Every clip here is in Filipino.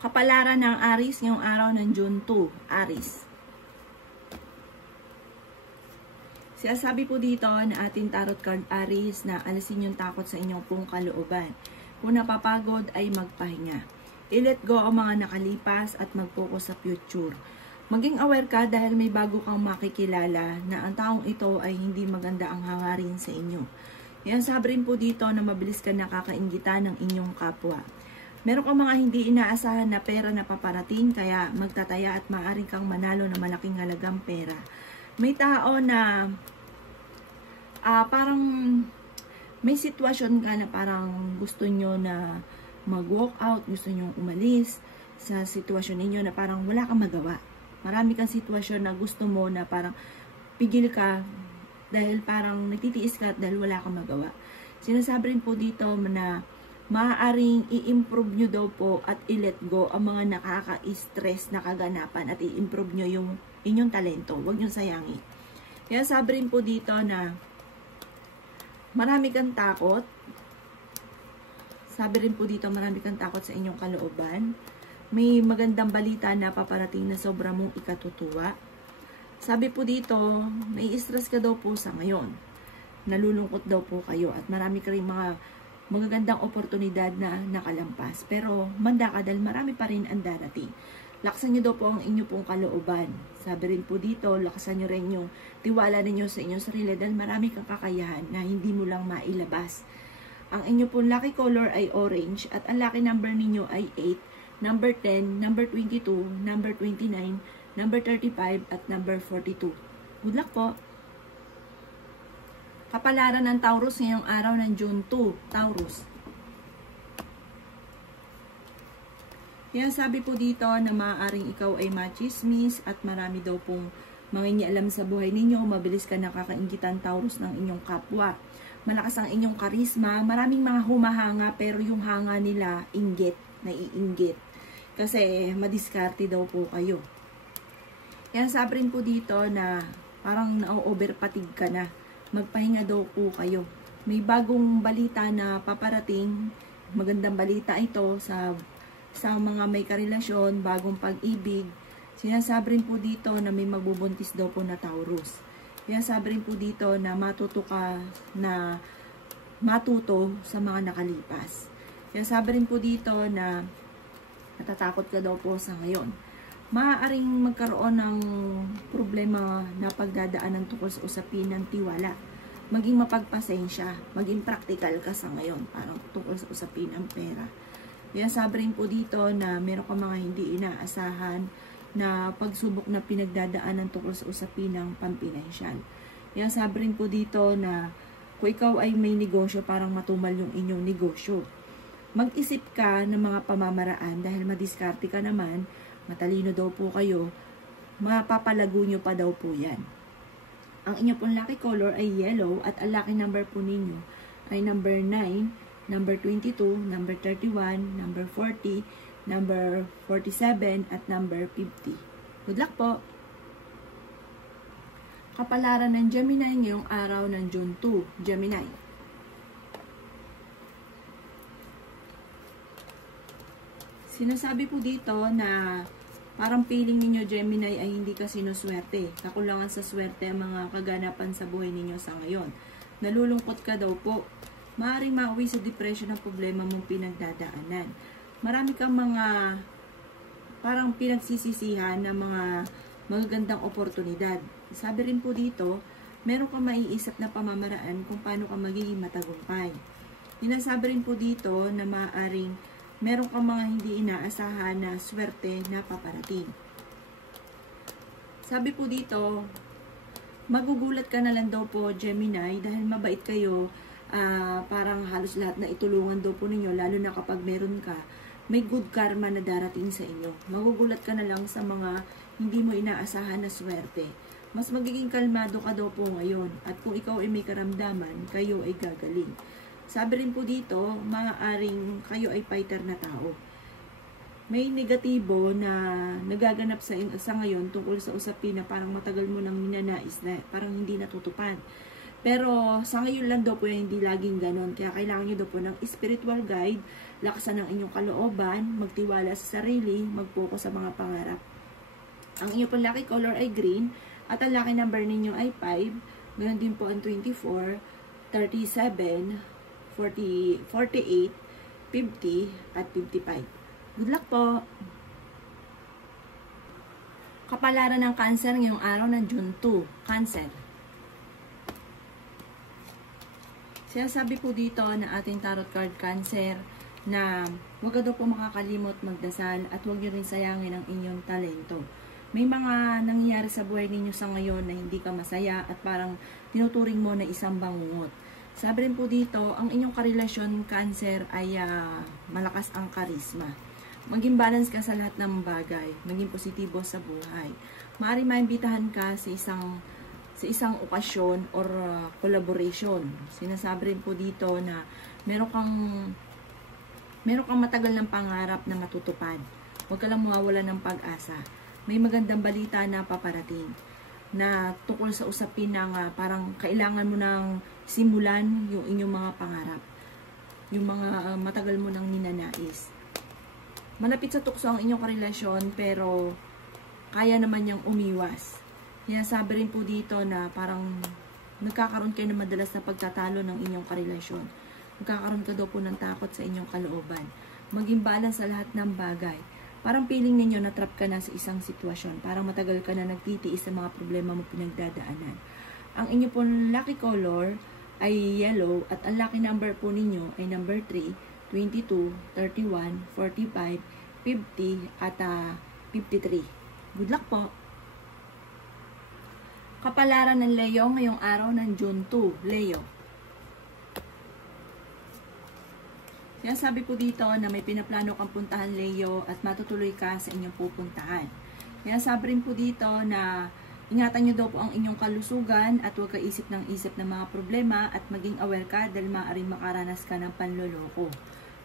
Kapalaran ng Aries ngayong araw ng June 2, Aries. Sinasabi po dito na ating tarot card Aries na alisin yung takot sa inyong pong kalooban. Kung napapagod ay magpahinga. I-let go ang mga nakalipas at mag-focus sa future. Maging aware ka dahil may bago kang makikilala na ang taong ito ay hindi maganda ang hangarin sa inyo. Yan sabi rin po dito na mabilis ka nakakainggitan ng inyong kapwa. Meron kang mga hindi inaasahan na pera na paparating kaya magtataya at maaaring kang manalo ng malaking halagang pera. May tao na parang may sitwasyon ka na parang gusto nyo na mag-walk out, gusto nyo umalis sa sitwasyon ninyo na parang wala kang magawa. Marami kang sitwasyon na gusto mo na parang pigil ka dahil parang nagtitiis ka dahil wala kang magawa. Sinasabi rin po dito na maaaring i-improve nyo daw po at i-let go ang mga nakaka-stress na kaganapan at i-improve nyo yung inyong talento. Huwag nyo sayangin. Kaya sabi rin po dito na marami kang takot. Sabi rin po dito marami kang takot sa inyong kalooban. May magandang balita na paparating na sobra mong ikatutuwa. Sabi po dito, may stress ka daw po sa ngayon. Nalulungkot daw po kayo at marami ka rin mga magagandang oportunidad na nakalampas. Pero manda ka dahil marami pa rin ang darating. Lakasan nyo daw po ang inyo pong kalooban. Sabi rin po dito, lakasan nyo rin yung tiwala ninyo sa inyong sarili dahil marami kang kakayahan na hindi mo lang mailabas. Ang inyo pong lucky color ay orange at ang lucky number ninyo ay 8, number 10, number 22, number 29, number 35 at number 42. Good luck po! Kapalaran ng Taurus ngayong araw ng June 2, Taurus. Yan sabi po dito na maaaring ikaw ay machismis at marami daw pong mangingialam sa buhay ninyo. Mabilis ka nakakainggitan Taurus ng inyong kapwa. Malakas ang inyong karisma. Maraming mga humahanga pero yung hanga nila inggit, naiinggit. Kasi madiskarte daw po kayo. Yan sabi rin po dito na parang na-overpatig ka na. Magpahinga daw po kayo. May bagong balita na paparating. Magandang balita ito sa mga may karelasyon, bagong pag-ibig. Sinasabi rin po dito na may magbubuntis daw po na Taurus. Sinasabi rin po dito na matuto sa mga nakalipas. Sinasabi rin po dito na natatakot ka daw po sa ngayon. Maaaring magkaroon ng problema na pagdadaanan tungkol sa usapin ng tiwala. Maging mapagpasensya, maging practical ka sa ngayon, parang tungkol sa usapin ng pera. Kaya sabi rin po dito na meron ka mga hindi inaasahan na pagsubok na pinagdadaanan tungkol sa usapin ng pampinansyal. Kaya sabi rin po dito na kung ikaw ay may negosyo, parang matumal yung inyong negosyo. Mag-isip ka ng mga pamamaraan dahil madiskarte ka naman, matalino daw po kayo, mapapalago nyo pa daw po yan. Ang inyo pong lucky color ay yellow at ang lucky number po ninyo ay number 9, number 22, number 31, number 40, number 47 at number 50. Good luck po! Kapalaran ng Gemini ngayong araw ng June 2, Gemini. Sinasabi po dito na parang feeling ninyo Gemini ay hindi ka sinuswerte. Kakulangan sa swerte ang mga kaganapan sa buhay ninyo sa ngayon. Nalulungkot ka daw po. Maaaring mauwi sa depression ang problema mong pinagdadaanan. Marami kang mga parang pinagsisisihan na mga magagandang oportunidad. Sabi rin po dito, meron kang maiisip na pamamaraan kung paano ka magiging matagumpay. Sinasabi rin po dito na maaaring meron kang mga hindi inaasahan na swerte na paparating. Sabi po dito, magugulat ka na lang daw po Gemini dahil mabait kayo. Parang halos lahat na itulungan daw po ninyo, lalo na kapag meron ka, may good karma na darating sa inyo. Magugulat ka na lang sa mga hindi mo inaasahan na swerte. Mas magiging kalmado ka daw po ngayon at kung ikaw ay may karamdaman, kayo ay gagaling. Sabi rin po dito, maaaring kayo ay fighter na tao. May negatibo na nagaganap sa ngayon tungkol sa usapin na parang matagal mo nang ninanais na parang hindi natutupad. Pero sa ngayon lang daw po yan, hindi laging ganon. Kaya kailangan nyo daw po ng spiritual guide, lakasan ng inyong kalooban, magtiwala sa sarili, mag-focus sa mga pangarap. Ang inyong pong lucky color ay green, at ang lucky number ninyo ay 5. Ganon din po ang 24, 37, 40, 48, 50, at 55. Good luck po! Kapalaran ng Cancer ngayong araw ng June 2. Cancer. Sinasabi po dito na ating tarot card Cancer na huwag daw po makakalimot magdasal at huwag nyo rin sayangin ang inyong talento. May mga nangyayari sa buhay ninyo sa ngayon na hindi ka masaya at parang tinuturing mo na isang bangungot. Sabi rin po dito, ang inyong karelasyon Cancer ay malakas ang karisma. Maging balance ka sa lahat ng bagay, maging positibo sa buhay. Maaari maimbitahan ka sa isang okasyon or collaboration. Sinasabi rin po dito na meron kang matagal ng pangarap na matutupad. Huwag ka lang mawawala ng pag-asa. May magandang balita na paparating na tungkol sa usapin ng parang kailangan mo nang simulan yung inyong mga pangarap. Yung mga matagal mo nang ninanais. Malapit sa tukso ang inyong karelasyon pero kaya naman niyang umiwas. Sinasabi rin po dito na parang nagkakaroon kayo ng madalas na pagtatalo ng inyong karelasyon. Nagkakaroon ka daw po ng takot sa inyong kalooban. Maging balance sa lahat ng bagay. Parang feeling ninyo na trap ka na sa isang sitwasyon. Parang matagal ka na nagtitiis sa mga problema mo pinagdadaanan. Ang inyong pong lucky color ay yellow at ang lucky number po ninyo ay number 3, 22, 31, 45, 50 at 53. Good luck po! Kapalaran ng Leo ngayong araw ng June 2. Leo. Sabi po dito na may pinaplano kang puntahan Leo at matutuloy ka sa inyong pupuntahan. Sabi rin po dito na ingatan nyo daw po ang inyong kalusugan at huwag ka isip ng mga problema at maging aware ka dahil maaaring makaranas ka ng panloloko.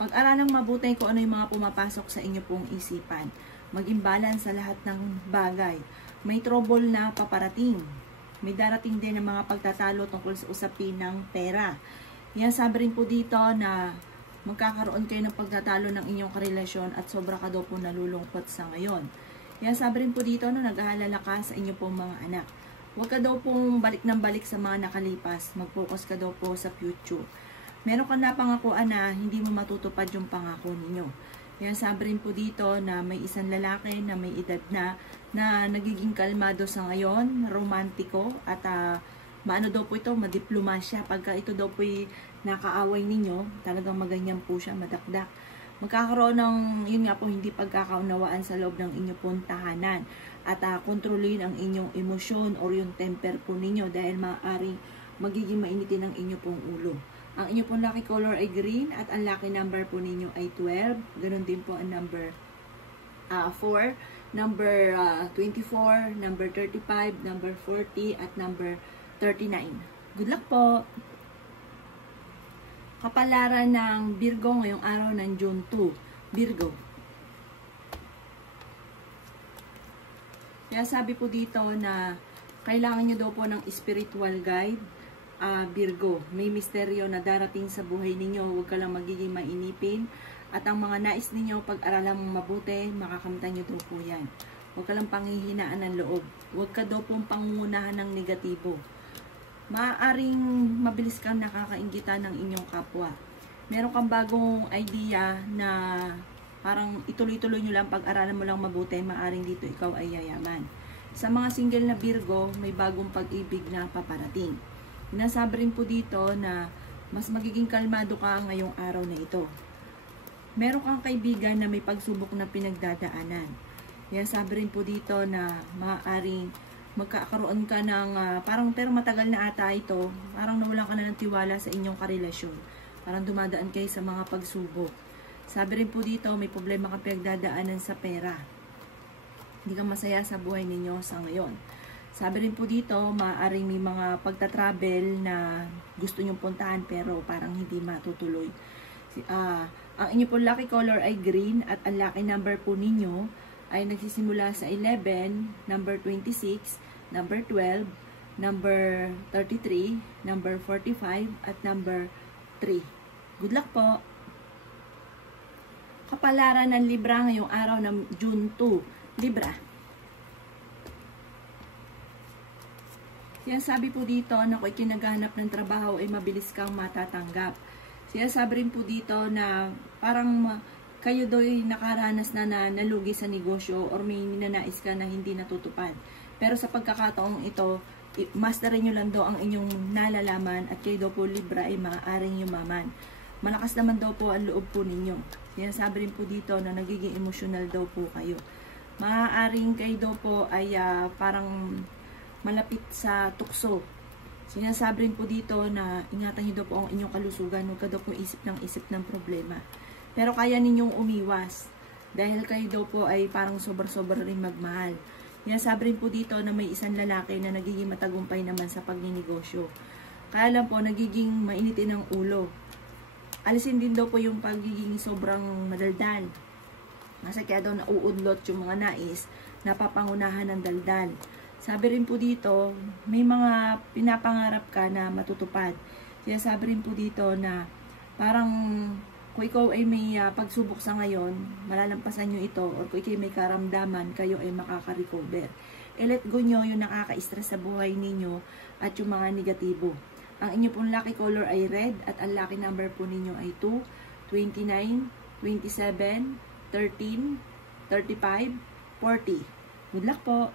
Pag-aralang mabuti kung ano yung mga pumapasok sa inyo pong isipan. Maging balance sa lahat ng bagay. May trouble na paparating. May darating din ng mga pagtatalo tungkol sa usapin ng pera. Sabi rin po dito na magkakaroon kayo ng pagtatalo ng inyong karelasyon at sobra ka daw po nalulungkot sa ngayon. Sabi rin po dito na nag-aalala ka sa inyong pong mga anak. Huwag ka daw pong balik ng balik sa mga nakalipas. Mag-focus ka daw po sa future. Meron ka na pangakuan na hindi mo matutupad yung pangako ninyo. Sabi rin po dito na may isang lalaki na may edad na nagiging kalmado sa ngayon, romantiko at maano daw po ito, madiplomasya. Pagka ito daw po nakaaway ninyo, talagang maganyan po siya, madakdak. Magkakaroon ng, yun nga po, hindi pagkakaunawaan sa loob ng inyong pong tahanan. At kontrolin ang inyong emosyon or yung temper po ninyo dahil maaaring magiging mainitin ang inyong pong ulo. Ang inyong pong lucky color ay green at ang lucky number po ninyo ay 12. Ganon din po ang number 4, number 24, number 35, number 40, at number 39. Good luck po! Kapalaran ng Virgo ngayong araw ng June 2. Virgo. Sabi po dito na kailangan nyo daw po ng spiritual guide. Virgo, may misteryo na darating sa buhay ninyo. Huwag ka lang magiging mainipin. At ang mga nais ninyo, pag-aralan mong mabuti, makakamtan nyo daw po yan. Huwag ka lang panghihinaan ng loob. Huwag ka daw pong pangungunahan ng negatibo. Maaaring mabilis kang nakakainggitan ng inyong kapwa. Meron kang bagong idea na parang ituloy-tuloy nyo lang, pag-aralan mo lang mabuti, maaaring dito ikaw ay yayaman. Sa mga single na Virgo, may bagong pag-ibig na paparating. Sinasabi rin po dito na mas magiging kalmado ka ngayong araw na ito. Meron kang kaibigan na may pagsubok na pinagdadaanan. Sabi rin po dito na maaaring magkakaroon ka ng parang pero matagal na ata ito, parang nawalan ka na ng tiwala sa inyong karelasyon. Parang dumadaan kayo sa mga pagsubok. Sabi rin po dito, may problema kang pinagdadaanan sa pera. Hindi ka masaya sa buhay ninyo sa ngayon. Sabi rin po dito, maaaring may mga pagta-travel na gusto nyong puntahan pero parang hindi matutuloy. Ang inyo po lucky color ay green at ang lucky number po ninyo ay nagsisimula sa 11, number 26, number 12, number 33, number 45, at number 3. Good luck po! Kapalaran ng Libra ngayong araw ng June 2. Libra. Sinasabi po dito na kung ikinaghanap ng trabaho ay mabilis kang matatanggap. Sinasabi rin po dito na parang kayo do'y nakaranas na nalugi sa negosyo or may ninanais ka na hindi natutupad. Pero sa pagkakataong ito, masterin nyo lang daw ang inyong nalalaman at kayo daw po Libra ay maaaring yumaman. Malakas naman daw po ang loob po ninyo. Sinasabi rin po dito na nagiging emosyonal daw po kayo. Maaaring kayo daw po ay parang malapit sa tukso. Sinasabi rin po dito na ingatan nyo daw po ang inyong kalusugan. Huwag ka daw po isip ng problema. Pero kaya ninyong umiwas. Dahil kayo daw po ay parang sobra-sobra rin magmahal. Sinasabi rin po dito na may isang lalaki na nagiging matagumpay naman sa pagninegosyo. Kaya lang po nagiging mainitin ang ulo. Alisin din daw po yung pagiging sobrang madaldal. Kasi kaya daw nauudlot yung mga nais na papangunahan ng daldal. Sabi rin po dito, may mga pinapangarap ka na matutupad. Sinasabi rin po dito na parang kung ikaw ay may pagsubok sa ngayon, malalampasan nyo ito, or kung ikaw may karamdaman, kayo ay makaka-recover. I-let go nyo yung nakaka-stress sa buhay ninyo at yung mga negatibo. Ang inyo pong lucky color ay red at ang lucky number po ninyo ay 2, 29, 27, 13, 35, 40. Good luck po!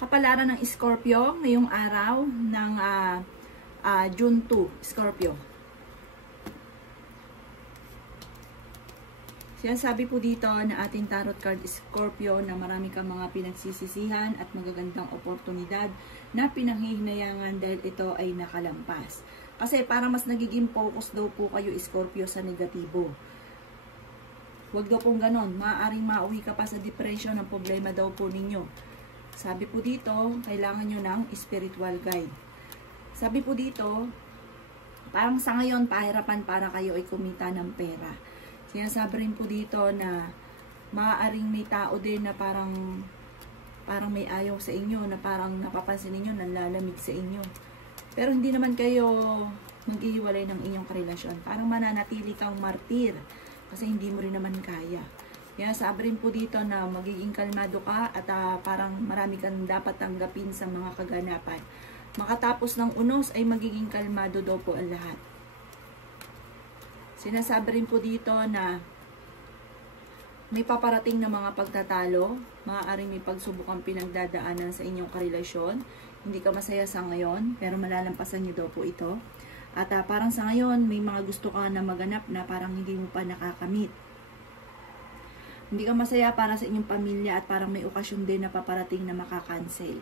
Kapalaran ng Scorpio ngayong araw ng June 2, Scorpio. Sinasabi po dito na ating tarot card Scorpio na marami kang mga pinagsisisihan at magagandang oportunidad na pinanghihinayangan dahil ito ay nakalampas. Kasi para mas nagiging focus daw po kayo Scorpio sa negatibo. Huwag daw pong ganon. Maaaring mauwi ka pa sa depression ng problema daw po ninyo. Sabi po dito, kailangan nyo ng spiritual guide. Sabi po dito, parang sa ngayon, pahirapan para kayo ay kumita ng pera. Sinasabi rin po dito na maaaring may tao din na parang may ayaw sa inyo, na parang napapansin ninyo, nanlalamig sa inyo. Pero hindi naman kayo maghihiwalay ng inyong karelasyon. Parang mananatili kang martir kasi hindi mo rin naman kaya. Kaya sabi rin po dito na magiging kalmado ka at parang marami kang dapat tanggapin sa mga kaganapan. Makatapos ng unos ay magiging kalmado daw po ang lahat. Sinasabi rin po dito na may paparating na mga pagtatalo, maaaring may pagsubok ang pinagdadaanan sa inyong karelasyon. Hindi ka masaya sa ngayon, pero malalampasan nyo daw po ito. At parang sa ngayon, may mga gusto ka na maganap na parang hindi mo pa nakakamit. Hindi ka masaya para sa inyong pamilya at parang may okasyon din na paparating na makakancel.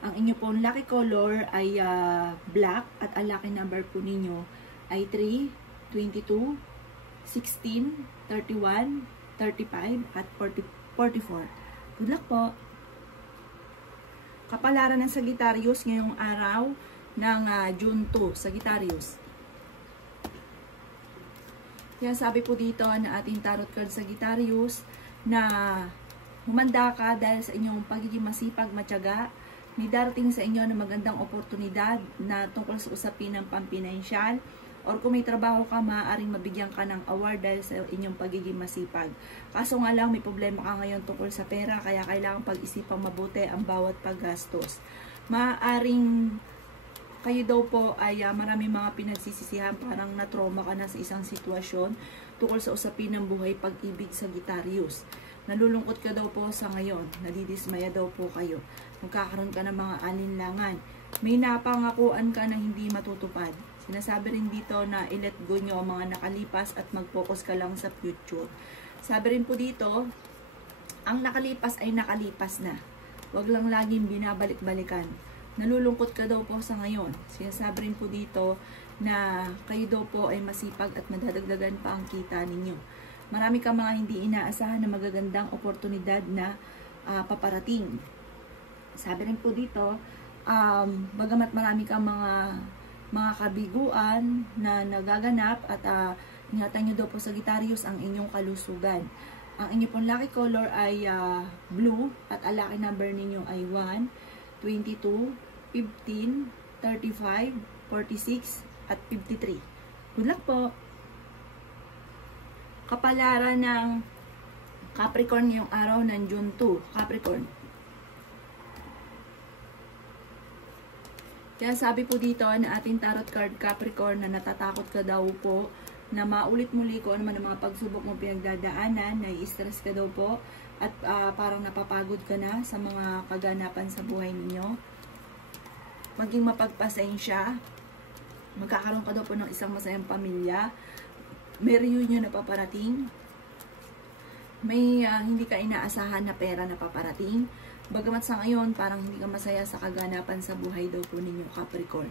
Ang inyo pong lucky color ay black at ang lucky number po ninyo ay 3, 22, 16, 31, 35, at 44. Good luck po! Kapalaran ng Sagittarius ngayong araw ng June 2, Sagittarius. Kaya sabi po dito na ating tarot card Sagittarius na humanda ka dahil sa inyong pagiging masipag, matyaga. May darating sa inyo na magandang oportunidad na tungkol sa usapin ng pampinansyal. Or kung may trabaho ka, maaaring mabigyan ka ng award dahil sa inyong pagiging masipag. Kaso nga lang, may problema ka ngayon tungkol sa pera, kaya kailangan pag-isipang mabuti ang bawat paggastos. Maaaring kayo daw po ay marami mga pinagsisisihan, parang na-trauma ka na sa isang sitwasyon tungkol sa usapin ng buhay pag-ibig Sagittarius. Nalulungkot ka daw po sa ngayon, nadidismaya daw po kayo. Magkakaroon ka ng mga alinlangan. May napangakuan ka na hindi matutupad. Sinasabi rin dito na i-let go nyo ang mga nakalipas at mag-focus ka lang sa future. Sabi rin po dito, ang nakalipas ay nakalipas na. Huwag lang laging binabalik-balikan. Nalulungkot ka daw po sa ngayon. Sinasabi rin po dito na kayo daw po ay masipag at madadagdagan pa ang kita ninyo. Marami ka mga hindi inaasahan na magagandang oportunidad na paparating. Sabi rin po dito, bagamat marami ka mga kabiguan na nagaganap at ingatan nyo daw po Sagittarius ang inyong kalusugan. Ang inyong pong lucky color ay blue at ang lucky number ninyo ay 1, 22, 15, 35, 46, at 53. Good luck po! Kapalaran ng Capricorn ngayong araw ng June 2. Capricorn. Kaya sabi po dito na ating tarot card Capricorn na natatakot ka daw po na maulit muli ko naman ang mga pagsubok mo pinagdadaanan, nai-stress ka daw po at parang napapagod ka na sa mga kaganapan sa buhay ninyo. Maging mapagpasensya, magkakaroon ka daw po ng isang masayang pamilya, may reunion na paparating, may hindi ka inaasahan na pera na paparating. Bagamat sa ngayon, parang hindi ka masaya sa kaganapan sa buhay daw po ninyo, Capricorn.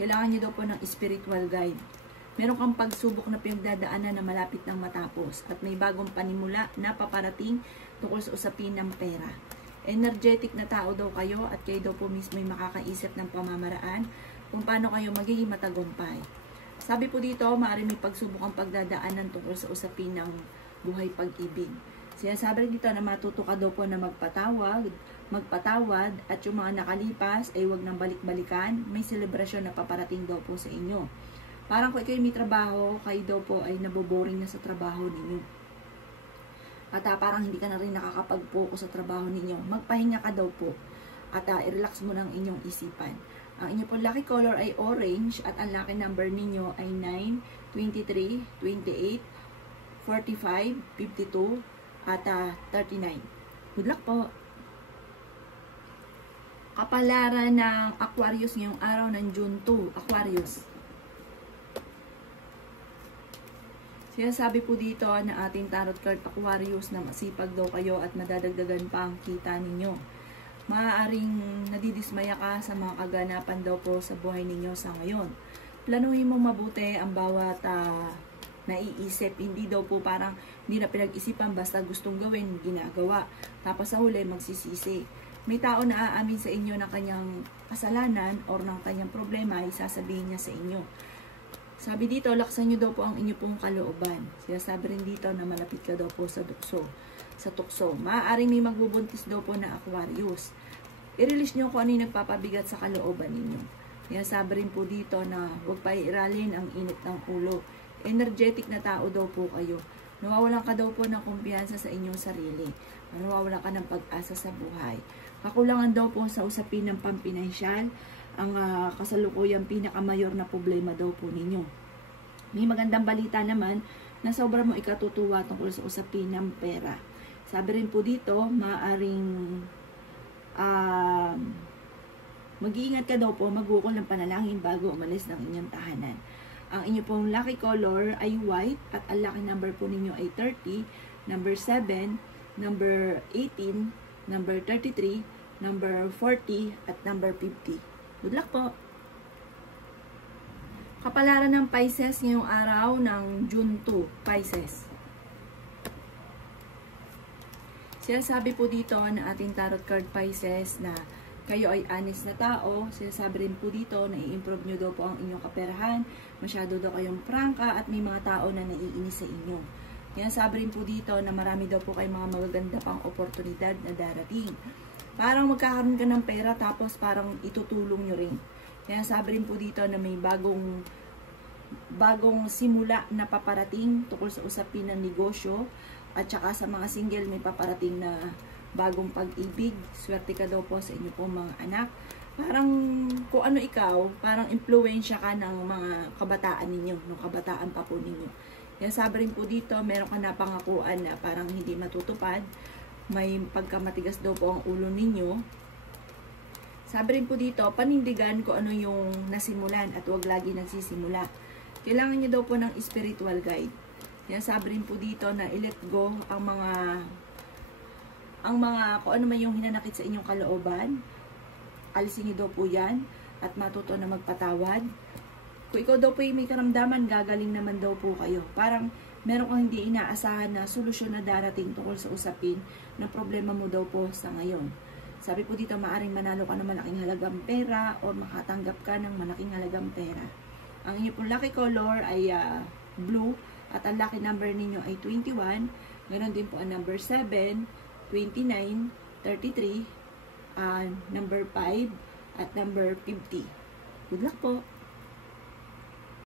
Kailangan nyo daw po ng spiritual guide. Meron kang pagsubok na pinagdadaanan na malapit nang matapos at may bagong panimula na paparating tungkol sa usapin ng pera. Energetic na tao daw kayo at kayo daw po mismo ay makakaisip ng pamamaraan kung paano kayo magiging matagumpay. Sabi po dito, maaaring may pagsubok ang pagdadaanan tungkol sa usapin ng buhay pag-ibig. Sinasabi rin dito na matuto ka daw po na magpatawad at yung mga nakalipas ay huwag nang balik-balikan. May selebrasyon na paparating daw po sa inyo. Parang kung kayo may trabaho, kayo daw po ay naboboring na sa trabaho ninyo. At parang hindi ka na rin nakakapag-focus sa trabaho ninyo. Magpahinga ka daw po at i-relax mo ng inyong isipan. Ang inyong lucky color ay orange at ang lucky number ninyo ay 9, 23, 28, 45, 52, at 39. Good luck po! Kapalaran ng Aquarius ngayong araw ng June 2. Aquarius. Sinasabi po dito na ating tarot card Aquarius na masipag daw kayo at madadagdagan pa ang kita ninyo. Maaaring nadidismaya ka sa mga kaganapan daw po sa buhay ninyo sa ngayon. Planuhin mo mabuti ang bawat naiisip, hindi daw po parang hindi na pinag-isipan, basta gustong gawin, ginagawa. Tapos sa huli, magsisisi. May tao na aamin sa inyo ng kanyang kasalanan or ng kanyang problema, ay sasabihin niya sa inyo. Sabi dito, laksan nyo daw po ang inyo pong kalooban. Sinasabi rin dito na malapit ka daw po sa tukso. Maaaring may magbubuntis daw po na Aquarius. I-release nyo kung ano yung nagpapabigat sa kalooban ninyo. Sinasabi rin po dito na huwag pa iiralin ang init ng ulo. Energetic na tao daw po kayo. Nawawalan ka daw po ng kumpiyansa sa inyong sarili. Nawawalan ka ng pag-asa sa buhay. Kakulangan daw po sa usapin ng pampinansyal ang kasalukuyang pinakamayor na problema daw po ninyo. May magandang balita naman na sobra mo ikatutuwa tungkol sa usapin ng pera. Sabi rin po dito, maaaring mag-iingat ka daw po, magukol ng panalangin bago umalis ng inyong tahanan. Ang inyo pong lucky color ay white at ang lucky number po ninyo ay 30, number 7, number 18, number 33, number 40, at number 50. Good luck po! Kapalaran ng Pisces ngayong araw ng June 2, Pisces. Sinasabi po dito na ating tarot card Pisces na kayo ay honest na tao. Sinasabi rin po dito na i-improve nyo daw po ang inyong kaperahan. Masyado daw kayong prangka at may mga tao na naiinis sa inyo. Sinasabi rin po dito na marami daw po kayong mga magaganda pang oportunidad na darating. Parang magkakaroon ka ng pera tapos parang itutulong nyo rin. Sinasabi rin po dito na may bagong simula na paparating tungkol sa usapin ng negosyo at saka sa mga single may paparating na bagong pag-ibig. Swerte ka daw po sa inyo po mga anak. Parang kung ano ikaw, parang impluwensya ka ng mga kabataan ninyo, ng kabataan pa po ninyo. Sabi rin po dito, meron ka na pangakuan na parang hindi matutupad. May pagkamatigas daw po ang ulo ninyo. Sabi rin po dito, panindigan kung ano yung nasimulan at huwag lagi nagsisimula. Kailangan nyo daw po ng spiritual guide. Sabi rin po dito na i-let go ang mga kung ano man yung hinanakit sa inyong kalooban. Alisin niyo daw po yan at matuto na magpatawad. Kung ikaw daw po yung may karamdaman, gagaling naman daw po kayo. Parang meron kang hindi inaasahan na solusyon na darating tungkol sa usapin na problema mo daw po sa ngayon. Sabi po dito, maaring manalo ka ng malaking halagang pera o makatanggap ka ng malaking halagang pera. Ang inyo pong lucky color ay blue at ang lucky number ninyo ay 21. Ganon din po ang number 7, 29, 33, number 5 at number 50. Good luck po!